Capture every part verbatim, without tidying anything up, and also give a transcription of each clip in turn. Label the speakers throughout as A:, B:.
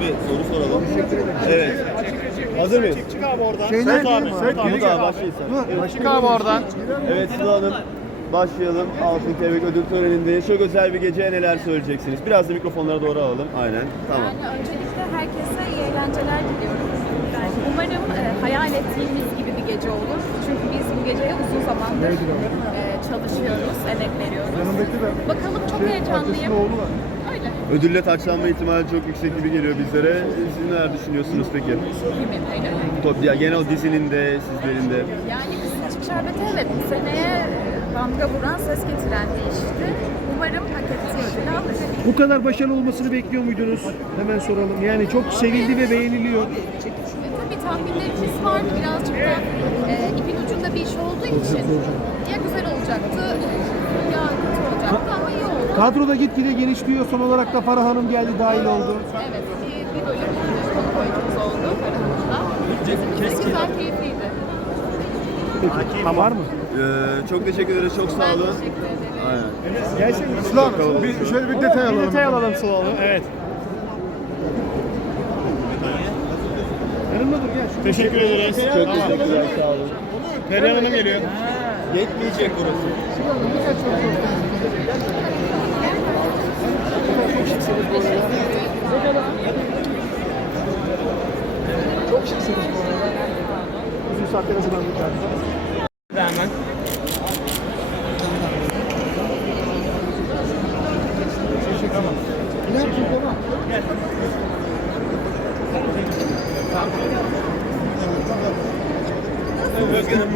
A: bir soru soralım. Evet. Hazır mıyız?
B: Çık abi oradan.
C: Şey
B: Söt
C: nerede?
B: abi.
C: Söt
B: Söt abi.
A: Umut abi başlayın sen.
B: Çık abi oradan.
A: Evet Sıla Hanım, başlayalım. Altın Kelebek ödül törenindeyiz. Çok özel bir geceye neler söyleyeceksiniz? Biraz da mikrofonlara doğru alalım. Aynen. Tamam.
D: Yani öncelikle herkese iyi eğlenceler diliyorum. Yani umarım e, hayal ettiğimiz gibi bir gece olur. Çünkü biz bu geceye uzun zamandır e, çalışıyoruz, emek veriyoruz. Bakalım, çok heyecanlıyım. Öyle.
A: Ödülle taçlanma ihtimali çok yüksek gibi geliyor bizlere. Siz neler düşünüyorsunuz peki?
D: Kimin? Öyle.
A: Top, ya genel o dizinin de, sizlerin de.
D: Yani Kısacık Şerbeti evet bu seneye e, damga vuran, ses getiren bir işti. Umarım hak ettiği ödülü alır.
C: Bu kadar başarılı olmasını bekliyor muydunuz? Hemen soralım. Yani çok sevildi ve beğeniliyor.
D: E, tabii tahminlerimiz vardı. Birazcık da e, ipin ucunda bir iş olduğu için ya güzel olacaktı ya kötü olacaktı ama iyi oldu.
C: Kadroda gitgide genişliyor. Son olarak da Farah Hanım geldi, dahil oldu.
D: Evet, bir, bir bölüm konuk oyuncumuz oldu Ferhan'ımda. Bizim güzel, keyifliydi.
C: Peki, var mı?
A: Ee, çok teşekkür ederiz, çok sağ
D: Ben
A: olun.
D: teşekkür ederim.
A: Aynen.
C: Gelsin.
B: Sıla Hanım, bir, şöyle bir detay alalım. Bir detay alalım Sıla Hanım. Evet.
C: Yanımda dur, gel.
B: Teşekkür ederiz.
A: Çok teşekkürler, sağ olun.
B: Perihan Hanım geliyor.
A: Yetmeyecek burası.
C: Çok şıksınız bu arada. Uzun saatte hazırlandık galiba.
B: Hemen.
C: Ne yapayım baba?
A: Özgür'ün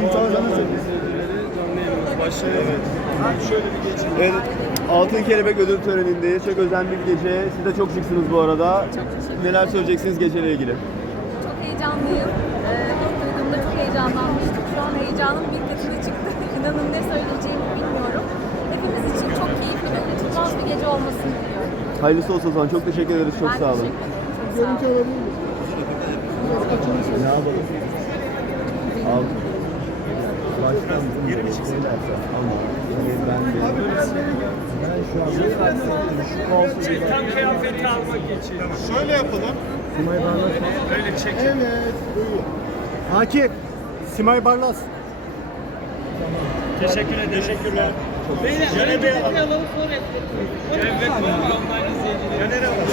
A: başlıyor. Evet. Şöyle bir gece. Evet. Altın Kelebek ödül törenindeyiz. Çok özel bir gece. Siz de çok şıksınız bu arada.
D: Çok teşekkür
A: Neler söyleyeceksiniz geceyle ilgili?
D: Çok heyecanlıyım. Ee, ilk duyduğumda çok heyecanlanmıştım. Şu an heyecanım bir katına çıktı. İnanın ne söyleyeceğimi bilmiyorum. Hepimiz için çok keyifli ve unutulmaz bir gece olmasını diliyorum.
A: Hayırlısı olsun o zaman. Çok teşekkür ederiz. Çok
D: Ben
A: sağ olun.
D: teşekkür ederim. Çok sağ olun.
A: Ne yapalım? Al. Baştan yirmi çıksın. Ama ben ben şu an
E: Tam kıyafeti almak için.
B: Şöyle yapalım.
C: Simay Barlas.
E: Öyle çekin.
B: Evet. Buyurun.
C: Akif.
B: Simay Barlas.
E: Teşekkür ederim. Teşekkürler. Beyler, şöyle bir alalım sonra. Evet, online izleyiciler. Caner alalım.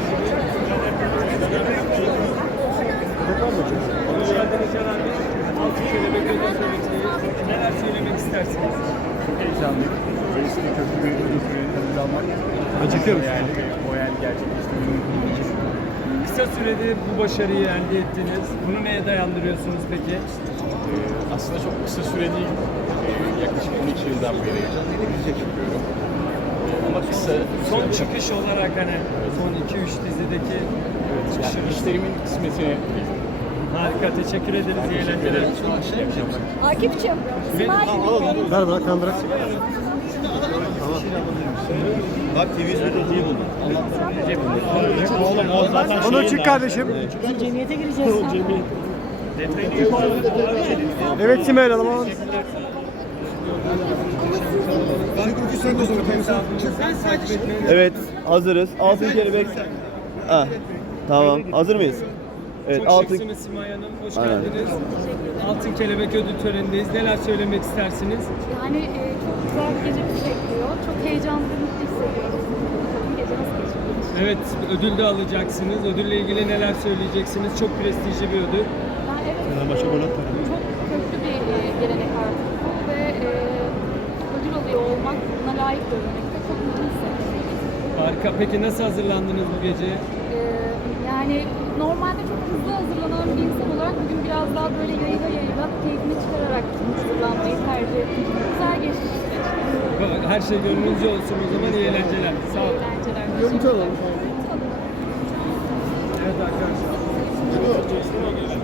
E: Hoş geldiniz Caner Bey. Altın Kelebek ödül törenindeyiz. Neler söylemek istersiniz?
F: Çok heyecanlıyım. Böylesine köklü bir ödül töreninde ödül almak acıkıyoruz yani. O yani gerçekleştirmenin için.
E: Kısa sürede bu başarıyı elde ettiniz. Bunu neye dayandırıyorsunuz peki?
F: Ee, aslında çok kısa süre değil. Ee, yaklaşık on iki yıldan beri dizi çıkıyorum. Ee, ama kısa
E: Son
F: sürede-
E: çıkış olarak hani son iki üç dizideki
F: Evet, yani
E: çıkışınız.
F: işlerimin kısmetine
E: Harika, teşekkür ederiz. İyi eğlenceler.
D: Akif'ciğim, Simay.
C: Ver bırak kaldırak.
A: Bak T V izlediği buldum.
B: Oğlum o zaten
C: Onu çık kardeşim. Evet Simay Hanım.
A: Evet, hazırız. Altın Kelebek. Ha, tamam. Hazır mıyız? Evet,
E: Çok
A: altın.
E: şıksınız Simay Hanım. Hoş
A: Aynen.
E: geldiniz. Altın Kelebek ödül törenindeyiz. Neler söylemek istersiniz?
G: Yani e, çok güzel bir gece bizi bekliyor. Çok heyecanlı ve mutlu hissediyoruz. Bakalım gece nasıl geçecek?
E: Evet, ödül de alacaksınız. Ödülle ilgili neler söyleyeceksiniz? Çok prestijli bir ödül.
G: Ben evet, e, çok köklü bir e, gelenek artık bu ve e, ödül alıyor olmak, buna layık görülmekte çok mutlu hissettim.
E: Harika. Peki nasıl hazırlandınız bu geceye?
G: E, yani normalde çok hızlı hazırlanan bir insan olarak bugün biraz daha böyle yayıla yayıla keyfini çıkararak hazırlanmayı tercih ettim. Güzel geçti işte.
E: Her şey gönlünüzce olsun o zaman. İyi eğlenceler. Sağ olun.
G: Eğlenceler.
C: Görüntü alalım.
E: Evet arkadaşlar.